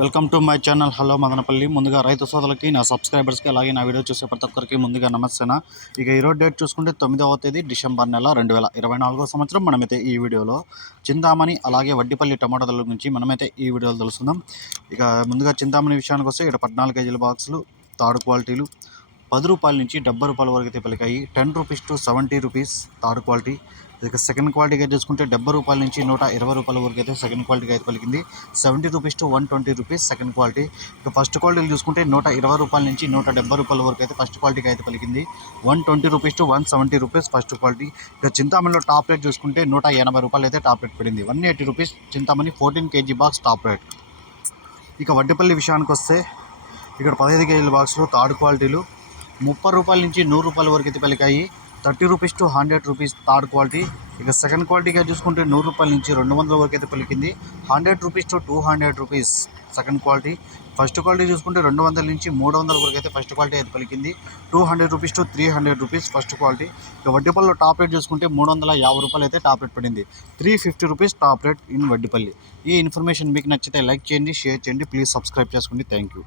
Welcome to my channel. Hello Madanapalle. ముందుగా రైతు సోదరులకి నా సబ్స్క్రైబర్స్కి అలాగే నా వీడియో చూసే ప్రతి ఒక్కరికి ముందుగా నమస్తేనా ఇక ఈరోజు డేట్ చూసుకుంటే తొమ్మిదవ తేదీ డిసెంబర్ నెల రెండు వేల ఇరవై నాలుగో సంవత్సరం. మనమైతే ఈ వీడియోలో చింతామణి అలాగే వడ్డిపల్లి టమాటా గురించి మనమైతే ఈ వీడియోలో తెలుసుకుందాం. ఇక ముందుగా చింతామణి విషయానికి వస్తే ఇక్కడ పద్నాలుగు కేజీల బాక్సులు తాడు క్వాలిటీలు పది రూపాయల నుంచి డెబ్బై రూపాయల వరకు అయితే పలికాయి ten rupees to seventy rupees third quality ఇక సెకండ్ క్వాలిటీగా చూసుకుంటే డెబ్బై రూపాయల నుంచి నూట ఇరవై రూపాయల వరకు అయితే సెకండ్ క్వాలిటీగా అయితే పలికింది. Seventy rupees to one twenty rupees second quality ఇక ఫస్ట్ క్వాలిటీలు చూసుకుంటే నూట ఇరవై రూపాయల నుంచి నూట డెబ్బై రూపాయల వరకు అయితే ఫస్ట్ క్వాలిటీకి అయితే పలికింది. One twenty rupees to one seventy rupees first quality ఇక చింతామణిలో టాప్ రేట్ చూసుకుంటే నూట ఎనభై రూపాయలు అయితే టాప్ రేట్ పడింది. One eighty rupees Chintamani fourteen kg box top rate ఇక వడ్డిపల్లి విషయానికి వస్తే ఇక్కడ పదహైదు కేజీల బాక్సులు థర్డ్ క్వాలిటీలు ముప్పై రూపాయల నుంచి నూరు రూపాయల వరకు అయితే పలికాయి. Thirty rupees to hundred rupees third quality. ఇక సెకండ్ క్వాలిటీగా చూసుకుంటే నూరు రూపాయల నుంచి రెండు వందల వరకు అయితే పలికింది. Hundred rupees to two hundred rupees second quality. First quality చూసుకుంటే రెండు వందల నుంచి మూడు వందల వరకు అయితే ఫస్ట్ క్వాలిటీ అయితే పలికింది. Two hundred rupees to three hundred rupees first quality. ఇక వడ్డీపల్లిలో టాప్ రేట్ చూసుకుంటే మూడు వందల యాభై రూపాయలు అయితే టాప్ రేట్ పడింది. Three fifty rupees top rate in Vaddipalli. ఈ ఇన్ఫర్మేషన్ మీకు నచ్చితే లైక్ చేయండి షేర్ చేయండి ప్లీజ్ సబ్స్క్రైబ్ చేసుకోండి. Thank you.